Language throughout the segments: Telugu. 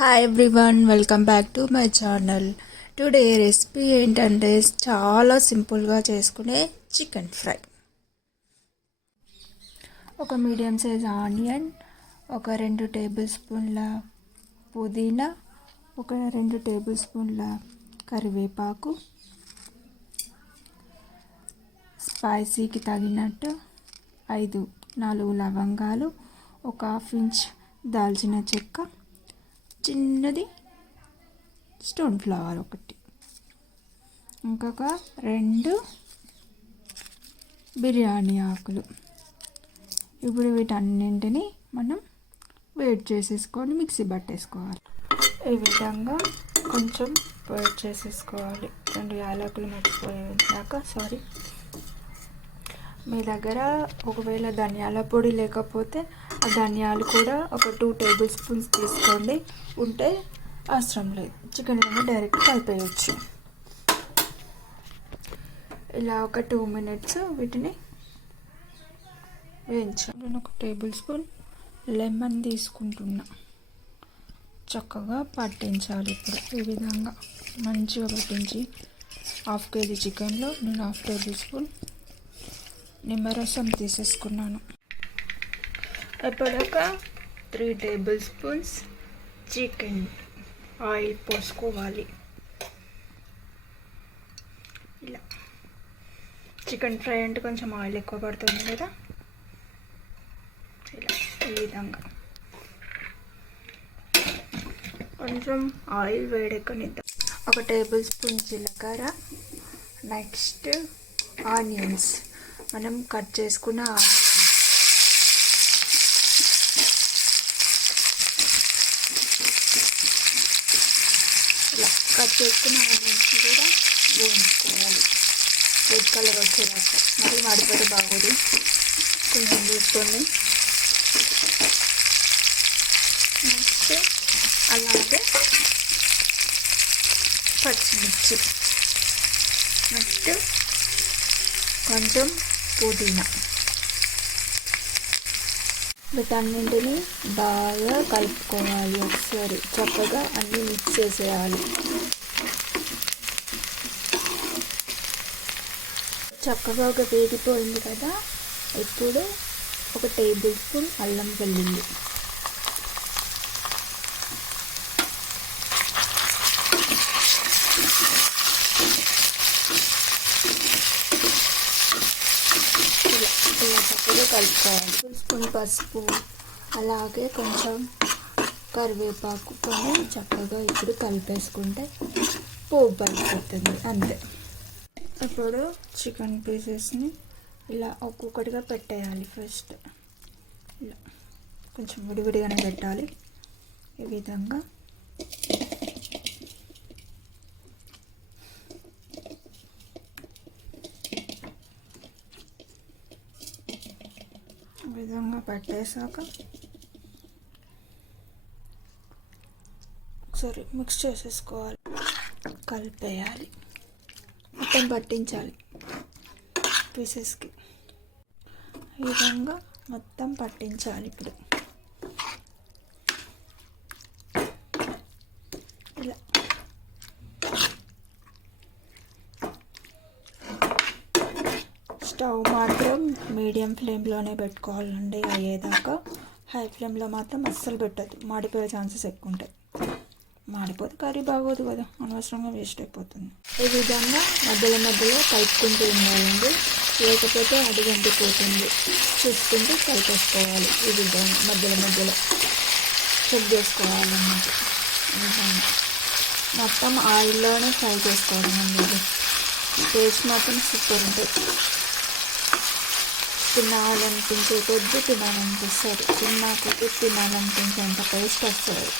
Hi everyone welcome back to my channel today recipe ఏంటంటే చాలా సింపుల్గా చేసుకునే చికెన్ ఫ్రై ఒక మీడియం సైజ్ ఆనియన్ ఒక రెండు టేబుల్ స్పూన్ల పుదీనా ఒక రెండు టేబుల్ స్పూన్ల కరివేపాకు స్పైసీకి తగినట్టు ఐదు నాలుగు లవంగాలు ఒక హాఫ్ ఇంచ్ దాల్చిన చెక్క చిన్నది. స్టోన్ ఫ్లవర్ ఒకటి. ఇంకొక రెండు బిర్యానీ ఆకులు. ఇప్పుడు వీటన్నింటినీ మనం వేడి చేసేసుకొని మిక్సీ పట్టేసుకోవాలి. ఈ విధంగా కొంచెం వేడి చేసేసుకోవాలి. రెండు యాలకులు మర్చిపోయాక సారీ. మీ దగ్గర ఒకవేళ ధనియాల పొడి లేకపోతే ధనియాలు కూడా ఒక టూ టేబుల్ స్పూన్స్ తీసుకోండి. ఉంటే అవసరం లేదు. చికెన్ డైరెక్ట్ కలిపేయచ్చు. ఇలా ఒక టూ మినిట్స్ వీటిని వేయించాను నేను ఒక టేబుల్ స్పూన్ లెమన్ తీసుకుంటున్నా. చక్కగా పట్టించాలి ఇప్పుడు. ఈ విధంగా మంచిగా పట్టించి హాఫ్ కేజీ చికెన్లో నేను హాఫ్ టేబుల్ స్పూన్ నిమ్మరసం తీసేసుకున్నాను. ఇప్పుడు three table spoons chicken oil పోసుకోవాలి. ఇలా. చికెన్ ఫ్రై అంటే కొంచెం ఆయిల్ ఎక్కువ పడుతుంది కదా? ఇలా ఈ విధంగా. కొంచెం ఆయిల్ వేడెక్కనిద్దాం. ఒక టేబుల్ స్పూన్ జీలకర్ర నెక్స్ట్ ఆనియన్స్. మనం కట్ చేసుకున్న ఆనియన్స్ కట్ చేసుకున్న ఆనియన్స్ కూడా వేయించుకోవాలి రెడ్ కలర్ వచ్చేదాకా మరి మాడిపోతే బాగోదు కొంచెం చూసుకోండి నెక్స్ట్ అలాగే పచ్చిమిర్చి నెక్స్ట్ కొంచెం పుదీనా వీటన్నింటిని బాగా కలుపుకోవాలి ఒకసారి. చక్కగా అన్నీ మిక్స్ చేసేయాలి. చక్కగా ఒక వేగిపోయింది కదా. ఇప్పుడు ఒక టేబుల్ స్పూన్ అల్లం వెల్లుల్లి. చక్కగా కలుపుకోవాలి. స్పూన్ పసుపు అలాగే కొంచెం కరివేపాకు కొని చక్కగా ఇప్పుడు కలిపేసుకుంటే పోపు పడిపోతుంది అంతే. ఇప్పుడు చికెన్ పీసెస్ని ఇలా ఒక్కొక్కటిగా పెట్టేయాలి ఫస్ట్. ఇలా కొంచెం విడివిడిగానే పెట్టాలి. ఈ విధంగా. విధంగా పెట్టేశాక ఒకసారి మిక్స్ చేసేసుకోవాలి. కలిపేయాలి. మొత్తం పట్టించాలి. పీసెస్కి. ఈ విధంగా మొత్తం పట్టించాలి ఇప్పుడు. ఇలా. స్టవ్ మాత్రం మీడియం ఫ్లేమ్లోనే పెట్టుకోవాలండి. అయ్యేదాకా హై ఫ్లేమ్లో మాత్రం అస్సలు పెట్టద్దు. మాడిపోయే ఛాన్సెస్ ఎక్కువ ఉంటాయి మాడిపోతే కర్రీ బాగోదు కదా. అనవసరంగా వేస్ట్ అయిపోతుంది. ఈ విధంగా మధ్యలో మధ్యలో కలుపుకుంటూ ఉండాలండి. లేకపోతే అడుగంటిపోతుంది చూసుకుంటూ కలిపేసుకోవాలి ఈ విధంగా మధ్యలో మధ్యలో. చెక్ చేసుకోవాలన్నమాట. మొత్తం ఆయిల్లోనే ఫ్రై చేసుకోవడం అండి టేస్ట్ మాత్రం సూపర్ ఉంటుంది తినాలనిపించే కొద్ది తినాలనిపిస్తుంది. తిన్నాక కొద్ది తినాలనిపించేంత టేస్ట్ వస్తుంది.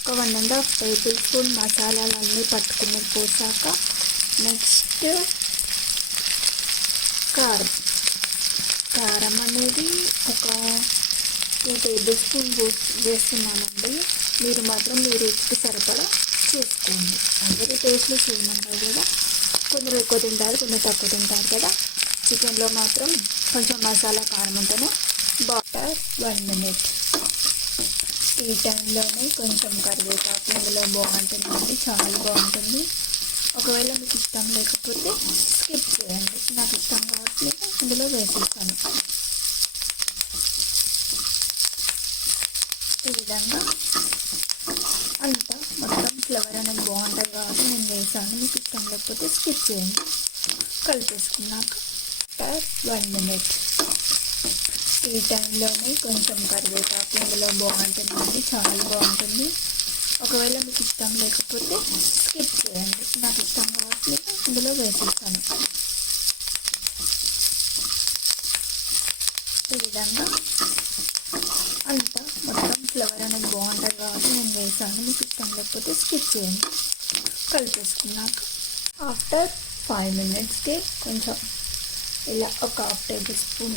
ఒక one and half table spoon మసాలాలన్నీ పట్టుకుని పోసాక నెక్స్ట్ కారం. కారం అనేది ఒక టూ టేబుల్ స్పూన్ వేస్తున్నానండి. మీరు మాత్రం మీ రుచికి సరిపడా చేసుకోండి. అందరి టేస్ట్లు సేమ్ ఉంటాయి కదా. కొందరు ఎక్కువ తింటారు కొందరు తక్కువ తింటారు కదా. చికెన్లో మాత్రం కొంచెం మసాలా కారం ఉంటేనే బాటర్ వన్ మినిట్. ఈ టైంలోనే కొంచెం కరివేపాకు ఇందులో బాగుంటుందండి. చాలా బాగుంటుంది. ఒకవేళ మీకు ఇష్టం లేకపోతే స్కిప్ చేయండి. నాకు ఇష్టం కావట్లేదు ఇందులో వేసేస్తాను. ఈ విధంగా అంతా మొత్తం ఫ్లేవర్ అనేది బాగుంటుంది కాబట్టి నేను వేసాను. మీకు ఇష్టం లేకపోతే స్కిప్ చేయండి. కలిపేసుకున్నాక వన్ మినిట్. ఈ టైంలోనే కొంచెం కరివేపాకు ఇందులో బాగుంటుందండి. చాలా బాగుంటుంది. ఒకవేళ మీకు ఇష్టం లేకపోతే స్కిప్ చేయండి. నాకు ఇష్టం కాబట్టి ఇందులో వేసేస్తాను. ఈ విధంగా అంతా మొత్తం ఫ్లేవర్ అనేది బాగుంటుంది కాబట్టి నేను వేసాను. మీకు ఇష్టం లేకపోతే స్కిప్ చేయండి. కలిపేసుకున్నాక ఆఫ్టర్ ఫైవ్ మినిట్స్కి కొంచెం ఇలా ఒక హాఫ్ టేబుల్ స్పూన్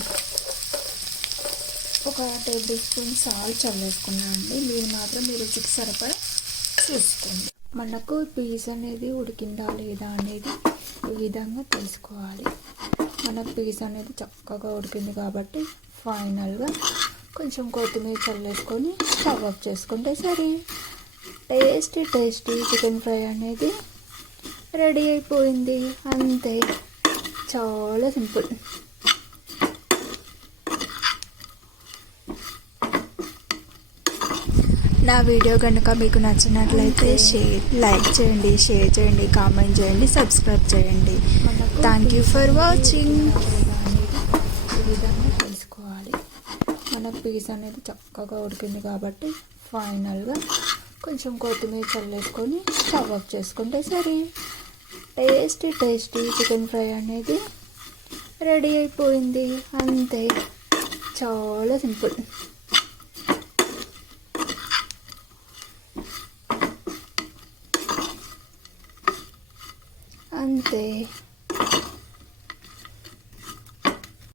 ఒక టేబుల్ స్పూన్ సాల్ట్ చల్లేసుకున్నాను అండి. మీరు మాత్రం మీ రుచికి సరిపడా చూసుకోండి. మనకు పీస్ అనేది ఉడికిందా లేదా అనేది ఈ విధంగా తెలుసుకోవాలి. మన పీస్ అనేది చక్కగా ఉడికింది కాబట్టి ఫైనల్గా కొంచెం కొత్తిమీర చల్లేసుకొని స్టవ్ ఆఫ్ చేసుకుంటే సరే. టేస్టీ టేస్టీ చికెన్ ఫ్రై అనేది రెడీ అయిపోయింది. అంతే. చాలా సింపుల్. నా వీడియో కనుక మీకు నచ్చినట్లయితే షేర్ లైక్ చేయండి షేర్ చేయండి కామెంట్ చేయండి సబ్స్క్రైబ్ చేయండి. థ్యాంక్ యూ ఫర్ వాచింగ్ విధంగా తెలుసుకోవాలి. మన పీస్ అనేది చక్కగా ఉడికింది కాబట్టి ఫైనల్గా కొంచెం కొత్తిమీర చల్లేసుకొని స్టవ్ ఆఫ్ చేసుకుంటే సరే. టేస్టీ టేస్టీ చికెన్ ఫ్రై అనేది రెడీ అయిపోయింది. అంతే. చాలా సింపుల్.